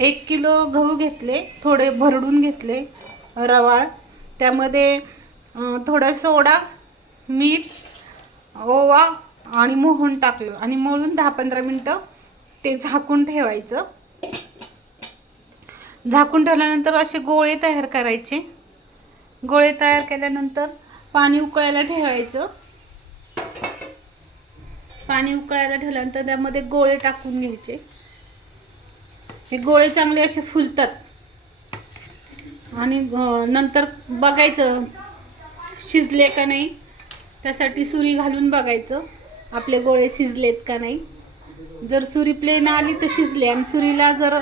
1 kilo गहू घेतले, थोडे भरडून घेतले रवाळ, त्यामध्ये थोडा सोडा, मीठ, ओवा आणि मोहन टाकलं आणि मळून 10-15 मिनटं ते झाकून ठेवायचं. झाकून ठेवल्यानंतर असे गोळे तयार करायचे. गोळे तयार केल्यानंतर पाणी उकळायला ठेवायचं. पाणी उकळायला ठेवल्यानंतर त्यामध्ये गोळे टाकून घ्यायचे. हे गोळे चांगले असे फुलतात आणि नंतर बघायचं शिजले का नाही, त्यासाठी सुरी घालून बघायचं आपले गोळे शिजलेत का नाही. जर सुरी प्लेन आली तर शिजले, आणि सुरीला जर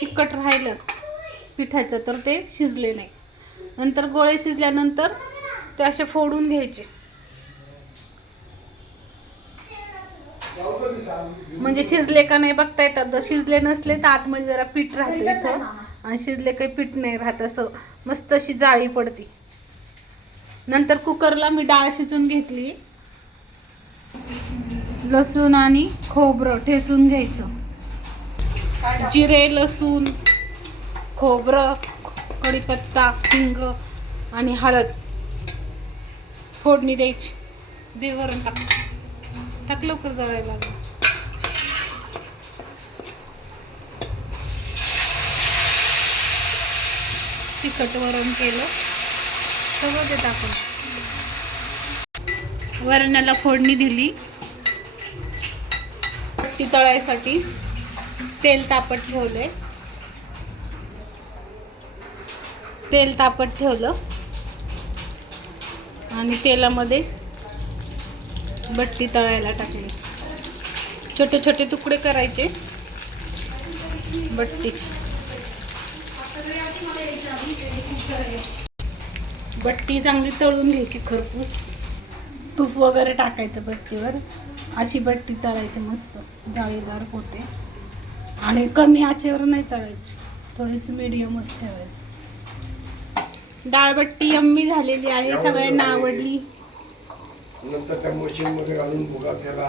चिकट राहिलं पिठाचं तर ते शिजले नाही. नंतर गोळे शिजल्यानंतर ते असे फोडून घ्यायचे, म्हणजे शिजले का नाही बघता येतात. जर शिजले नसले तर आतमध्ये जरा पीठ राहते इथं, आणि शिजले काही पीठ नाही राहत, असं मस्त अशी जाळी पडते. नंतर कुकरला मी डाळ शिजून घेतली. लसूण आणि खोबरं ठेचून घ्यायचं. जिरे, लसूण, खोबरं, कढीपत्ता, हिंग आणि हळद फोडणी द्यायची. दे वरण टाक लवकर जळायला लागलं. तिखट वरण केलं, सगळं ते टाकून वरणाला फोडणी दिली. बट्टी तळायसाठी तेल तापत ठेवलंय. तेल तापत ठेवलं आणि तेलामध्ये बट्टी तळायला टाकली. छोटे छोटे तुकडे करायचे बट्टीचे. बट्टी चांगली तळून घ्यायची खरपूस. तूप वगैरे टाकायचं बट्टीवर. अशी बट्टी तळायची, मस्त जाळीदार होते. आणि कमी आचेवर नाही तळायची, थोडीशी मीडियमच ठेवायची. डाळबट्टी यम्मी झालेली आहे, सगळ्यांना आवडली. नंतर त्या मशीन मध्ये घालून भुगा केला.